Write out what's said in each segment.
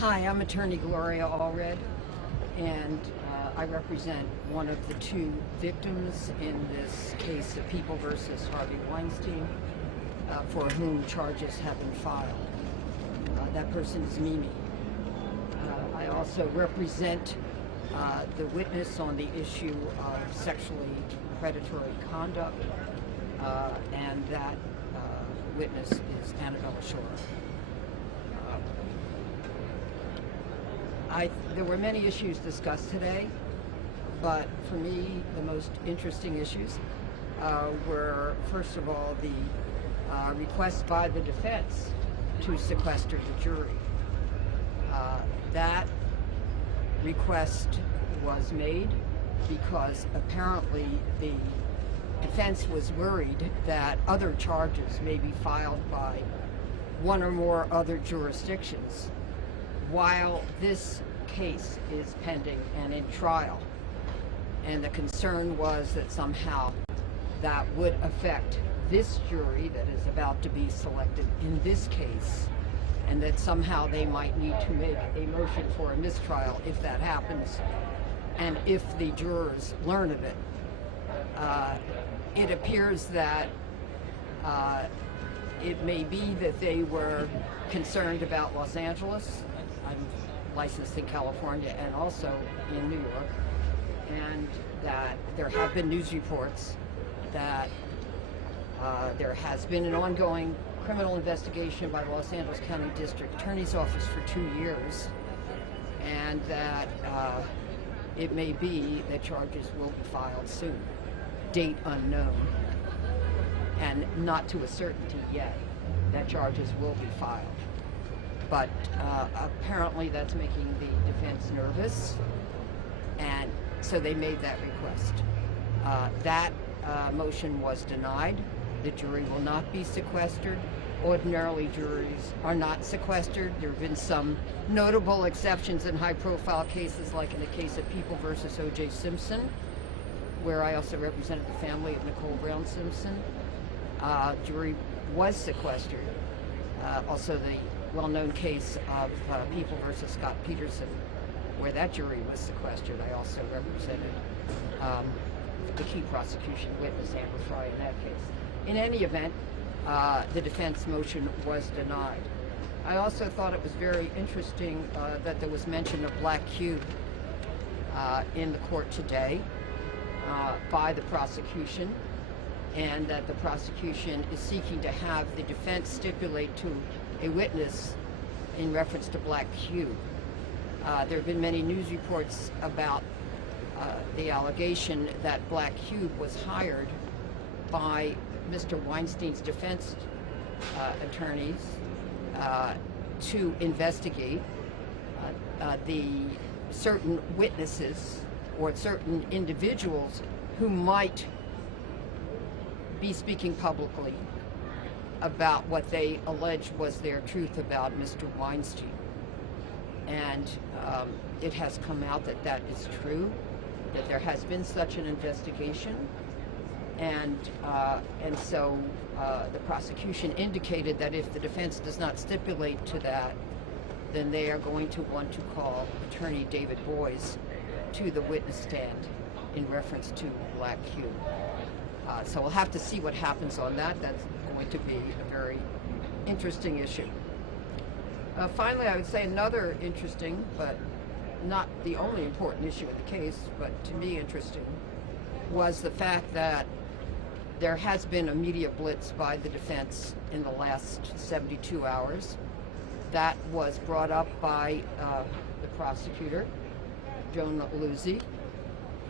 Hi, I'm attorney Gloria Allred, and I represent one of the two victims in this case of People versus Harvey Weinstein, for whom charges have been filed. That person is Mimi. I also represent the witness on the issue of sexually predatory conduct, and that witness is Annabella Shore. There were many issues discussed today, but for me, the most interesting issues were, first of all, the request by the defense to sequester the jury. That request was made because apparently the defense was worried that other charges may be filed by one or more other jurisdictions while this case is pending and in trial. And the concern was that somehow that would affect this jury that is about to be selected in this case, and that somehow they might need to make a motion for a mistrial if that happens, and if the jurors learn of it. It appears that it may be that they were concerned about Los Angeles. I'm licensed in California and also in New York, and that there have been news reports that there has been an ongoing criminal investigation by the Los Angeles County District Attorney's Office for 2 years, and that it may be that charges will be filed soon. Date unknown, and not to a certainty yet that charges will be filed. But apparently that's making the defense nervous, and so they made that request. That motion was denied. The jury will not be sequestered. Ordinarily, juries are not sequestered. There have been some notable exceptions in high-profile cases, like in the case of People versus O.J. Simpson, where I also represented the family of Nicole Brown Simpson. Jury was sequestered. Also, the well-known case of People versus Scott Peterson, where that jury was sequestered. I also represented the key prosecution witness, Amber Fry, in that case. In any event, the defense motion was denied. I also thought it was very interesting that there was mention of black cube in the court today by the prosecution, and that the prosecution is seeking to have the defense stipulate to a witness in reference to black cube. There have been many news reports about the allegation that black cube was hired by Mr. Weinstein's defense attorneys to investigate the certain witnesses or certain individuals who might be speaking publicly about what they allege was their truth about Mr. Weinstein. And it has come out that that is true, that there has been such an investigation. And so the prosecution indicated that if the defense does not stipulate to that, then they are going to want to call attorney David Boies to the witness stand in reference to black cube. So we'll have to see what happens on that. That's going to be a very interesting issue. Finally, I would say another interesting, but not the only important issue in the case, but to me interesting, was the fact that there has been a media blitz by the defense in the last 72 hours. That was brought up by the prosecutor, Joan Luzzi,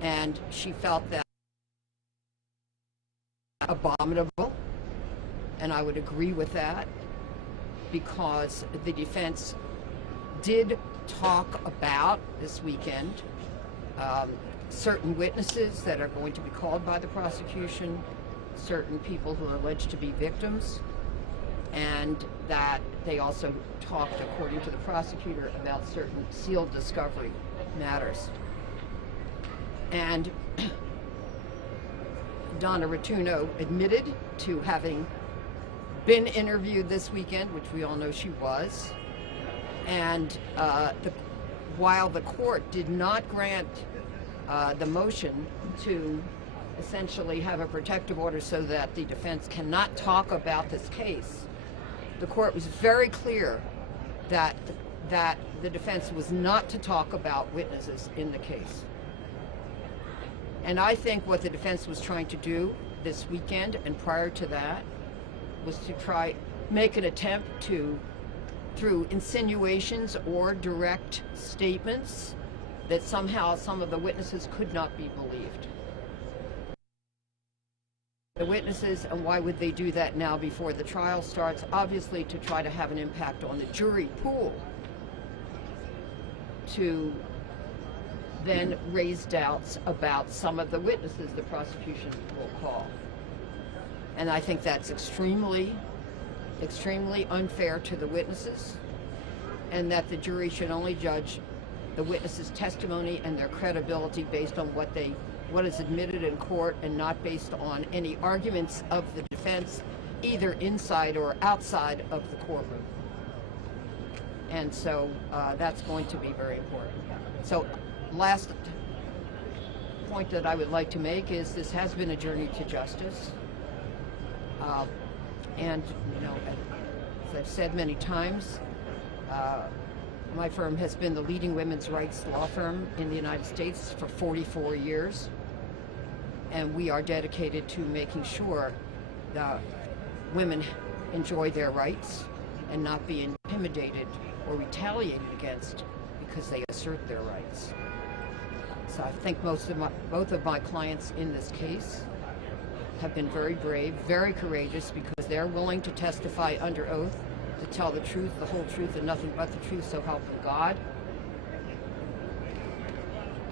and she felt that abominable, and I would agree with that, because the defense did talk about this weekend certain witnesses that are going to be called by the prosecution, certain people who are alleged to be victims, and that they also talked, according to the prosecutor, about certain sealed discovery matters. And Donna Rotuno admitted to having been interviewed this weekend, which we all know she was, And while the court did not grant the motion to essentially have a protective order so that the defense cannot talk about this case, the court was very clear that the defense was not to talk about witnesses in the case. And I think what the defense was trying to do this weekend and prior to that was to try make an attempt to, through insinuations or direct statements, that somehow some of the witnesses could not be believed. The witnesses, and why would they do that now before the trial starts? Obviously to try to have an impact on the jury pool, to then raise doubts about some of the witnesses the prosecution will call. And I think that's extremely unfair to the witnesses, and that the jury should only judge the witnesses' testimony and their credibility based on what is admitted in court, and not based on any arguments of the defense, either inside or outside of the courtroom. And so that's going to be very important. So last point that I would like to make is this has been a journey to justice. And, you know, as I've said many times, my firm has been the leading women's rights law firm in the United States for 44 years. And we are dedicated to making sure that women enjoy their rights and not be intimidated or retaliated against because they assert their rights. So I think both of my clients in this case have been very brave, very courageous, because they're willing to testify under oath, to tell the truth, the whole truth, and nothing but the truth, so help them God.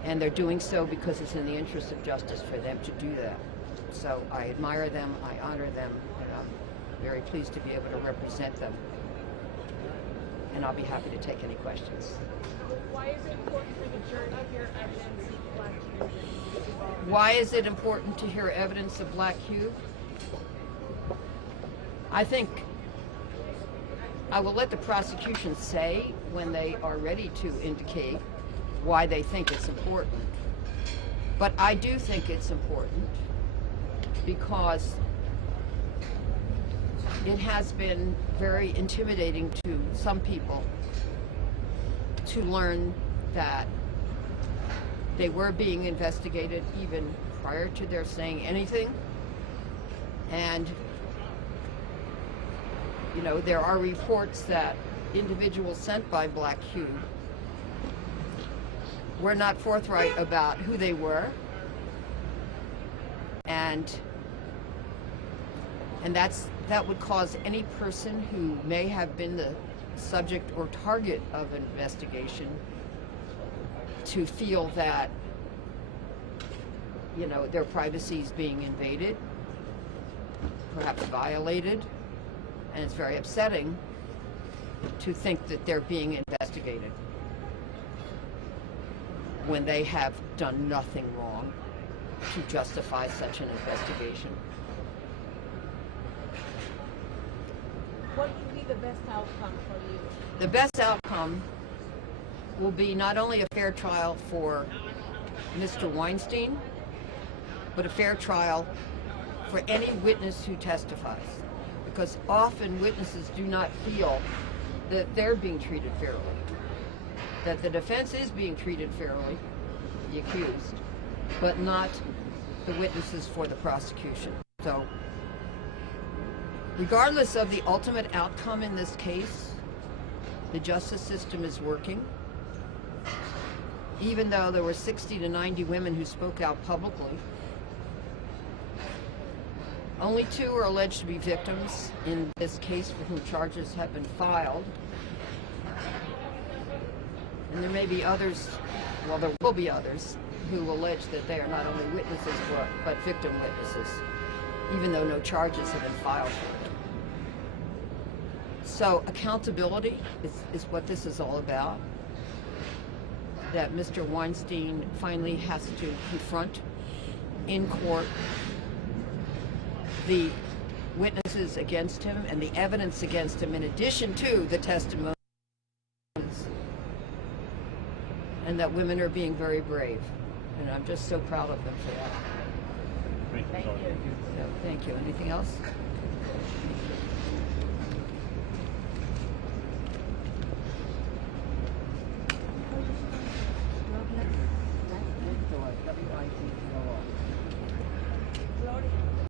And they're doing so because it's in the interest of justice for them to do that. So I admire them, I honor them, and I'm very pleased to be able to represent them. And I'll be happy to take any questions. Why is it important for the jury to hear evidence of black hue? Why is it important to hear evidence of black hue? I think I will let the prosecution say when they are ready to indicate why they think it's important. But I do think it's important because it has been very intimidating to some people to learn that they were being investigated even prior to their saying anything. And, you know, there are reports that individuals sent by Black Hue were not forthright about who they were, and that would cause any person who may have been the subject or target of an investigation to feel that, you know, their privacy is being invaded, perhaps violated, and it's very upsetting to think that they're being investigated when they have done nothing wrong to justify such an investigation. What would be the best outcome for you? The best outcome will be not only a fair trial for Mr. Weinstein, but a fair trial for any witness who testifies. Because often witnesses do not feel that they're being treated fairly, that the defense is being treated fairly, the accused, but not the witnesses for the prosecution. So, regardless of the ultimate outcome in this case, the justice system is working. Even though there were 60 to 90 women who spoke out publicly, only 2 are alleged to be victims in this case for whom charges have been filed. And there may be others, well, there will be others who allege that they are not only witnesses but victim witnesses, even though no charges have been filed for it. So accountability is what this is all about. That Mr. Weinstein finally has to confront in court the witnesses against him and the evidence against him, in addition to the testimony and that women are being very brave. And I'm just so proud of them for that. Thank you. So, thank you. Anything else?